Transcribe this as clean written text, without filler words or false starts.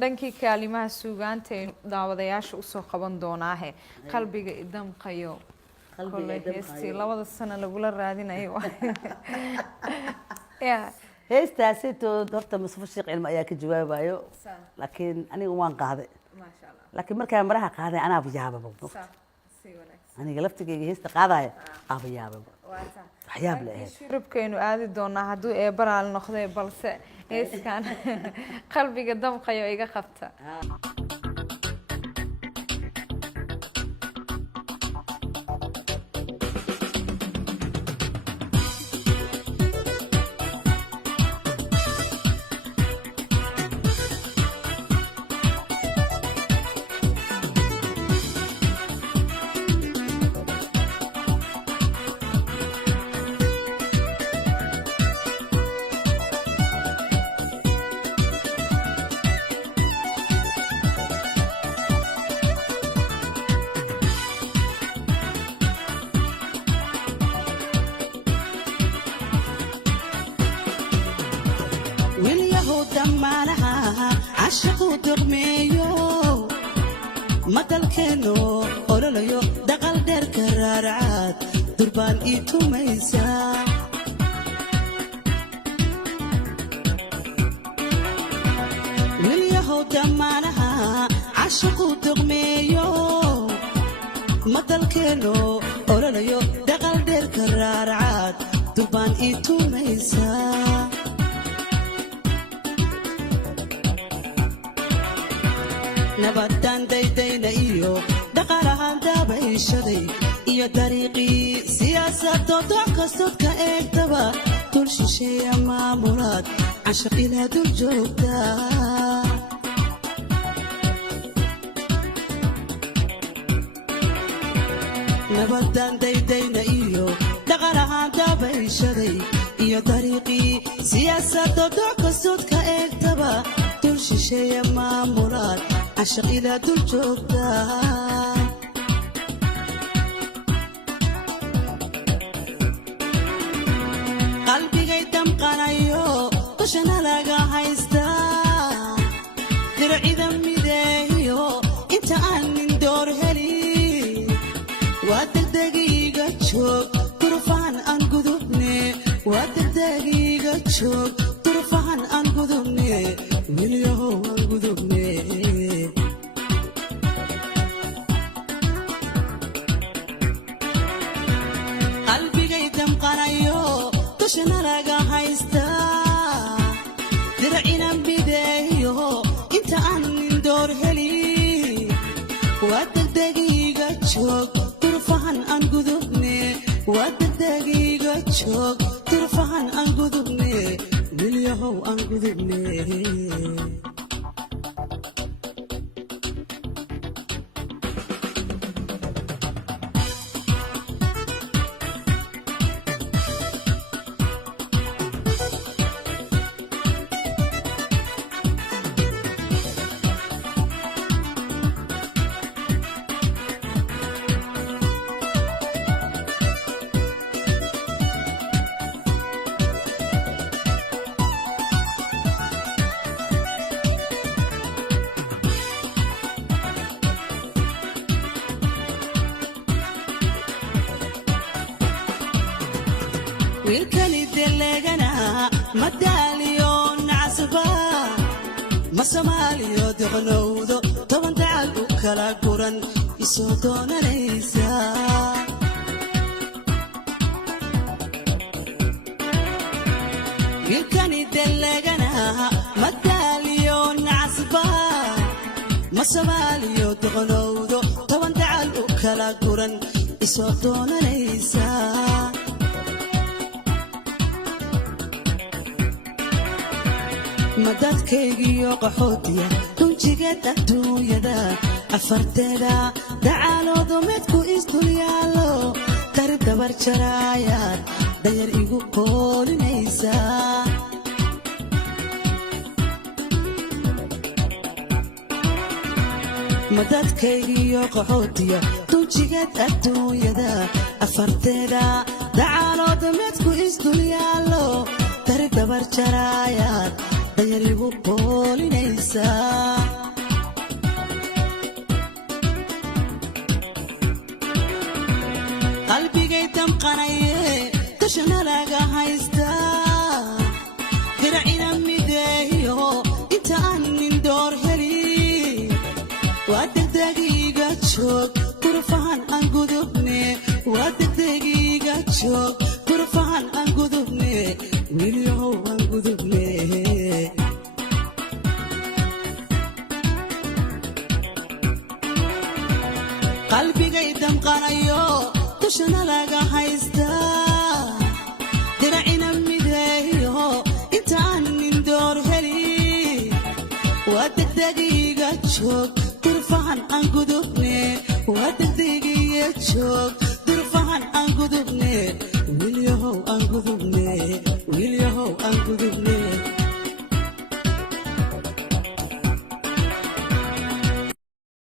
dhankii kaalimaha suugaanta daawadayaasha u soo qaban doonaahe qalbiga idam qayo heestii labada sano lagula raadinayo heestaasi horta Mustafa Sheekh Cilmi ayaa ka jawaabayo laakiin aniga waan qaaday maasha Allah laakiin markaan maraha qaaday anaa biyaababa aniga laftigeyga heesta qaadaya abayaababa waxyaab leh shirabkeenu aadi doonaa hadduu eebaraal noqday balse heeskan qalbiga damqayo iga qabta madalkeeno ololayo dhaqal dheer ka raaracad durbaan ii tumaysa wilyahow dhammaanaha cashiqu dogmeeyo madalkeeno ololayo dhaqal dheer ka raaracad durbaan ii tumaysa nabadan daydayna iyo dhaqaalahan daabayshaday iyo dariiqii siyaasadoo dooc kastood ka eegtaba dul shisheeya maamulaad cashaq ilaa dul joogta nabadan daydayna iyo dhaqaalahan daabayshaday iyo dariiqii siyaasadoo dooc kastood ka eegtaba dul shisheeya maamulaad عشق إلى دول جوكتا قلبي قيتم قنايو وشنا لقا هايستا درعي ذمي داهيو انت عنين دور هلي وادك دقيقة تشوك طرفان عن قذبني وادك دقيقة تشوك طرفان عن قذبني مليو عن قذبني درعينا بدايو انت عنين دور هلي وادك دقيقة تشوك ترفعن عن قذبني وادك دقيقة تشوك ترفعن عن قذبني مليهو عن قذبني wiilkani delegana madaliyon asba ma Soomaaliyo deqnowdo toban dacal u kala guran isoo doonanaysa wiilkani delegana madaliyon asba ma Soomaaliyo deqnowdo toban dacal u kala guran isoo doonanaysa madadkaygiyo qaxootiya dunjigeed adduunyada afarteeda dacaaloodu midku isdulyaalo dari dabar jaraayaad dayar igu qoolinaysa madadkaygiyo qaxootiya dunjigeed adduunyada afarteeda dacaaloodu midku isdulyaalo dari dabar jaraayaad dayar igu qoolinaysa joog durfahan aan gudubne wiilyahow aan gudubne qalbigay damqanayo dushana laga haystaa diracina mideeyo intaan nin door heli waa degdegiga joog durfahan aan gudubne waa degdegiga joog durfahan aan gudubne wiilyahow aan gudubne wiilyahow aan gudubne